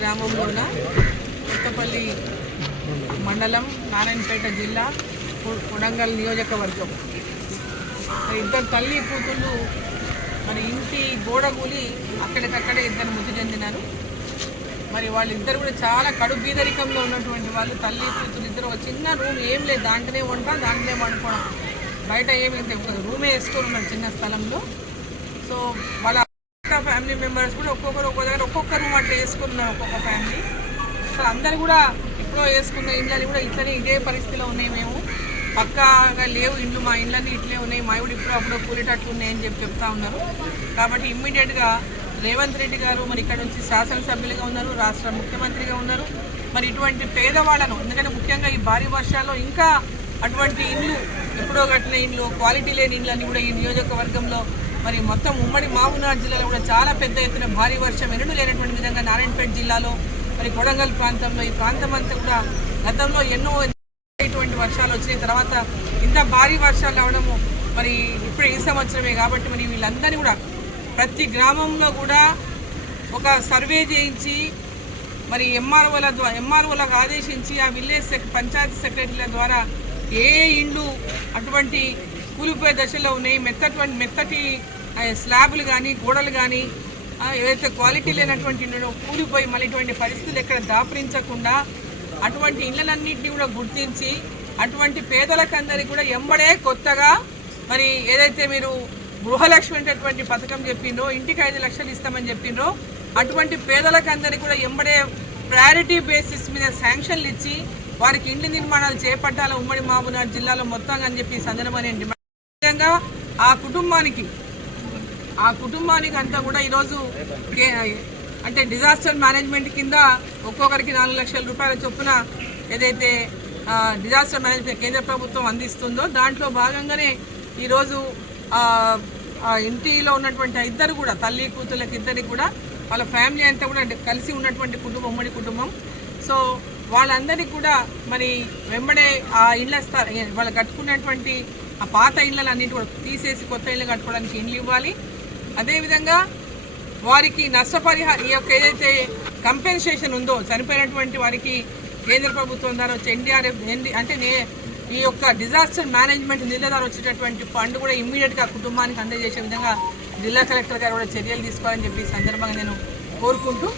గ్రామంలోన కొత్తపల్లి మండలం నారాయణపేట జిల్లా కొడంగల్ నియోజకవర్గం. మరి ఇద్దరు తల్లి కూతుళ్ళు మరి ఇంటి గోడ కూలి అక్కడికక్కడే ఇద్దరు మృతి చెందినారు. మరి వాళ్ళిద్దరు కూడా చాలా కడు బీదరికంలో ఉన్నటువంటి వాళ్ళు. తల్లి కూతురు ఇద్దరు ఒక చిన్న రూమ్ ఏం లేదు. దాంట్లోనే వంట దాంట్లోనే వండుకోవడం బయట ఏమి రూమే వేసుకొని ఉన్నారు చిన్న స్థలంలో. సో వాళ్ళ ఫ్యామిలీ మెంబర్స్ కూడా ఒక్కొక్కరు ఒక్కొక్క దగ్గర ఒక్కొక్క రూమ్ అట్లా వేసుకున్నారు ఒక్కొక్క ఫ్యామిలీ సో అందరు కూడా ఎప్పుడో వేసుకున్న ఇండ్లని కూడా ఇట్లనే ఇదే పరిస్థితిలో ఉన్నాయి మేము. పక్కాగా లేవు ఇండ్లు మా ఇండ్లన్నీ ఇట్లే ఉన్నాయి. మా ఇప్పుడు ఇప్పుడు అప్పుడు కూలేటట్లు ఉన్నాయని చెప్పి చెప్తా ఉన్నారు. కాబట్టి ఇమ్మీడియట్గా రేవంత్ రెడ్డి గారు మరి ఇక్కడ నుంచి శాసనసభ్యులుగా ఉన్నారు రాష్ట్ర ముఖ్యమంత్రిగా ఉన్నారు. మరి ఇటువంటి పేదవాళ్ళను ఎందుకంటే ముఖ్యంగా ఈ భారీ వర్షాల్లో ఇంకా అటువంటి ఇండ్లు ఎప్పుడో కట్టిన ఇండ్లు క్వాలిటీ లేని ఇండ్లన్నీ కూడా ఈ నియోజకవర్గంలో మరి మొత్తం ఉమ్మడి మహబూబ్నగర్ జిల్లాలో కూడా చాలా పెద్ద ఎత్తున భారీ వర్షం ఎన్నడూ లేనటువంటి విధంగా నారాయణపేట జిల్లాలో మరి కొడంగల్ ప్రాంతంలో ఈ ప్రాంతం అంతా కూడా గతంలో ఎన్నో ఇటువంటి వర్షాలు వచ్చిన తర్వాత ఇంత భారీ వర్షాలు రావడము మరి ఇప్పుడు ఈ సంవత్సరమే కాబట్టి మరి వీళ్ళందరినీ కూడా ప్రతి గ్రామంలో కూడా ఒక సర్వే చేయించి మరి ఎంఆర్ఓల ద్వారా ఎంఆర్ఓలకు ఆదేశించి ఆ విలేజ్ సెక్ పంచాయతీ సెక్రటరీల ద్వారా ఏ ఇండ్లు అటువంటి కూలిపోయే దశలో ఉన్నాయి మెత్తటువంటి మెత్తటి స్లాబులు కానీ గోడలు కానీ ఏదైతే క్వాలిటీ లేనటువంటి కూలిపోయి మళ్ళీ ఇటువంటి పరిస్థితులు ఎక్కడ దాపరించకుండా అటువంటి ఇళ్ళలన్నింటినీ కూడా గుర్తించి అటువంటి పేదలకందరికీ కూడా ఎంబడే కొత్తగా మరి ఏదైతే మీరు గృహలక్ష్మి అనేటటువంటి పథకం చెప్పిండ్రో ఇంటికి ఐదు లక్షలు ఇస్తామని చెప్పిండ్రో అటువంటి పేదలకందరికీ కూడా ఎంబడే ప్రయారిటీ బేసిస్ మీద శాంక్షన్లు ఇచ్చి వారికి ఇంటి నిర్మాణాలు చేపట్టాలి ఉమ్మడి మహబూబ్నగర్ జిల్లాలో మొత్తంగా అని చెప్పి ఈ సందర్భంగా ఆ కుటుంబానికి ఆ కుటుంబానికి అంతా కూడా ఈరోజు అంటే డిజాస్టర్ మేనేజ్మెంట్ కింద ఒక్కొక్కరికి నాలుగు లక్షల రూపాయల చొప్పున ఏదైతే డిజాస్టర్ మేనేజ్మెంట్ కేంద్ర ప్రభుత్వం అందిస్తుందో దాంట్లో భాగంగానే ఈరోజు ఇంటిలో ఉన్నటువంటి ఇద్దరు కూడా తల్లి కూతుళ్ళకి ఇద్దరికి కూడా వాళ్ళ ఫ్యామిలీ అంతా కూడా కలిసి ఉన్నటువంటి కుటుంబం ఉమ్మడి కుటుంబం. సో వాళ్ళందరికీ కూడా మరి వెంబడే ఆ ఇళ్ళ వాళ్ళు కట్టుకున్నటువంటి ఆ పాత ఇళ్ళలన్నింటి కూడా తీసేసి కొత్త ఇళ్ళు కట్టుకోవడానికి ఇండ్లు ఇవ్వాలి. అదేవిధంగా వారికి నష్టపరిహారం ఈ యొక్క ఏదైతే కంపెన్సేషన్ ఉందో చనిపోయినటువంటి వారికి కేంద్ర ప్రభుత్వం ద్వారా వచ్చే ఎన్డీఆర్ఎఫ్ ఎన్డీ అంటే నే ఈ యొక్క డిజాస్టర్ మేనేజ్మెంట్ నిధుల ద్వారా వచ్చేటటువంటి ఫండ్ కూడా ఇమ్మీడియట్గా కుటుంబానికి అందజేసే విధంగా జిల్లా కలెక్టర్ గారు కూడా చర్యలు తీసుకోవాలని చెప్పి సందర్భంగా నేను కోరుకుంటూ